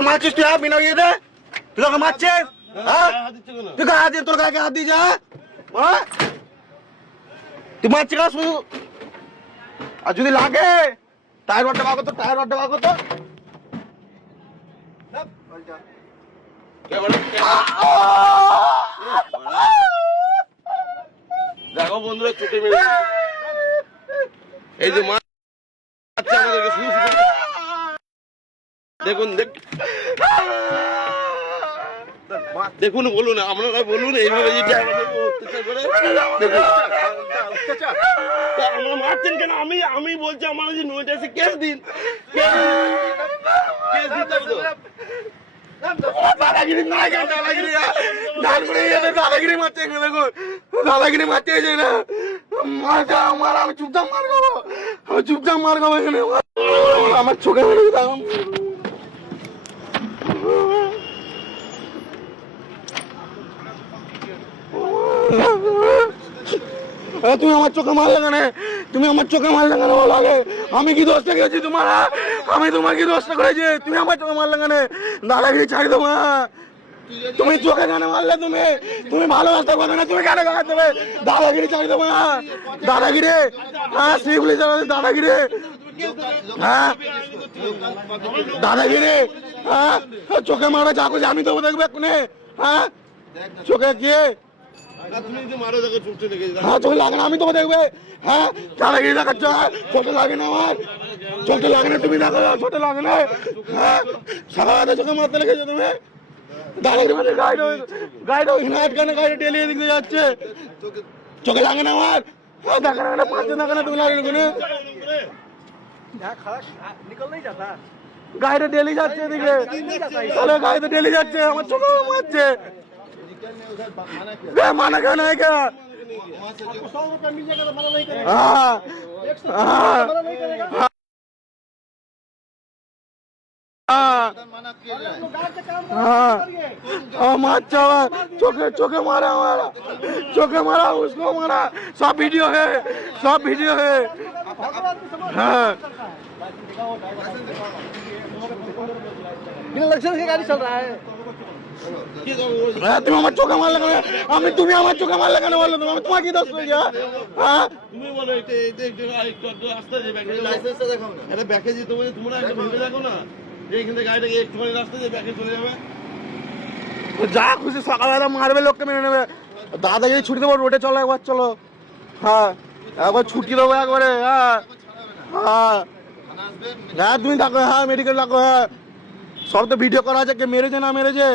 কাকে মারছিস তুই? বিনা ইয়েতে তুই কাকে মারছিস? হ্যাঁ তুই গায়ে হাত দিয়ে, তোর গায়ে হাত দিয়ে যা। তুই মারছিস না শুধু, আর যদি লাগে টায়ার রডটা বাগো তো, টায়ার রডটা বাগো তো। দেখো বন্ধুরা, চোখে মেরে এই যে মাছ আমাদেরকে শুরু দেখুন, দেখুন, বলুন আপনারা, বলুন এইভাবে যদি অত্যাচার করে আমরা মারছেন কেন? আমি বলছি আমার যে নয়টা এসে কেস দিন, কেস দিতে হবে তো। দাদাগিরি দাদাগিরি মারছে, দেখুন দাদাগিরি মারছে না, মার আমি চুপচাপ মার খাবো, আমি চুপচাপ মার খাবো এখানে। আমার চোখে মেরে তুমি আমার চোখে মারলে কেন? তুমি আমার চোখে মারলে কেন? বলো আগে, আমি কি দোষটা করেছি তোমার? আমি তোমার কি দোষটা করেছি? তুমি আমার চোখে মারলে কেন? দাদাগিরি ছাড়ি দেবো। তুমি চোখে কেন মারলে? তুমি ভালোবাসতে পারবে না, তুমি কেন গায়ে দেবে? দাদাগিরি ছাড়ি দেবো। দাদাগিরি, হ্যাঁ শিবলি দাদাগিরি, হ্যাঁ দাদাগিরি, হ্যাঁ চোখে মারা যা করছি আমি দেবো, দেখবে এক্ষুনি। হ্যাঁ চোখে কি? হ্যাঁ চোখে লাগে না, আমি তোমাকে দেখবে। হ্যাঁ দাদাগিরি দেখাচ্ছ, চোখে লাগে না আমার, চোখে লাগে না, তুমি দেখো চোখে লাগে না। হ্যাঁ সারা চোখে মারতে লেগেছো তুমি। দাদাগিরি মানে গাড়িটা ওইখানে আটকানো, গাড়িটা টেলিয়ে দিকে যাচ্ছে, চোখে লাগে না আমার। হ্যাঁ দেখা না, পাঁচজন দেখা না, তুমি লাগে ওখানে গাড়িটা ডেলি যাচ্ছে এদিকে, তাহলে গাড়িতে ডেলি যাচ্ছে, আমার চোখে মারছে। মানা কেন নাই কে? चोखे मारा हमारा, चोखे मारा, उसको मारा, सब वीडियो है, सब वीडियो है। हाँ इलेक्शन की गाड़ी चल रहा है। তুমি আমার চোখে মারলে কেন? তুমি আমার চোখে মারলে কেন? বলো তুমি, আমি তোমার কি দোষ করি? হ্যাঁ তুমি বলো, রাস্তা যে লাইসেন্সটা দেখো না, এটা ব্যাকে যেতে বলে তোমরা একটা ভেবে দেখো না, এইখান থেকে গাড়িটাকে একটুখানি রাস্তা দিয়ে ব্যাকে চলে যাবে। যা খুশি সকালবেলা মারবে, লোককে মেরে নেবে। দাদাগিরি ছুটি দেবো, রোডে চলো একবার, চলো। হ্যাঁ একবার ছুটি দেবো একবারে। হ্যাঁ হ্যাঁ হ্যাঁ তুমি থাকো, হ্যাঁ মেডিকেল রাখো। হ্যাঁ সব তো ভিডিও করা আছে, কে মেরেছে না মেরেছে।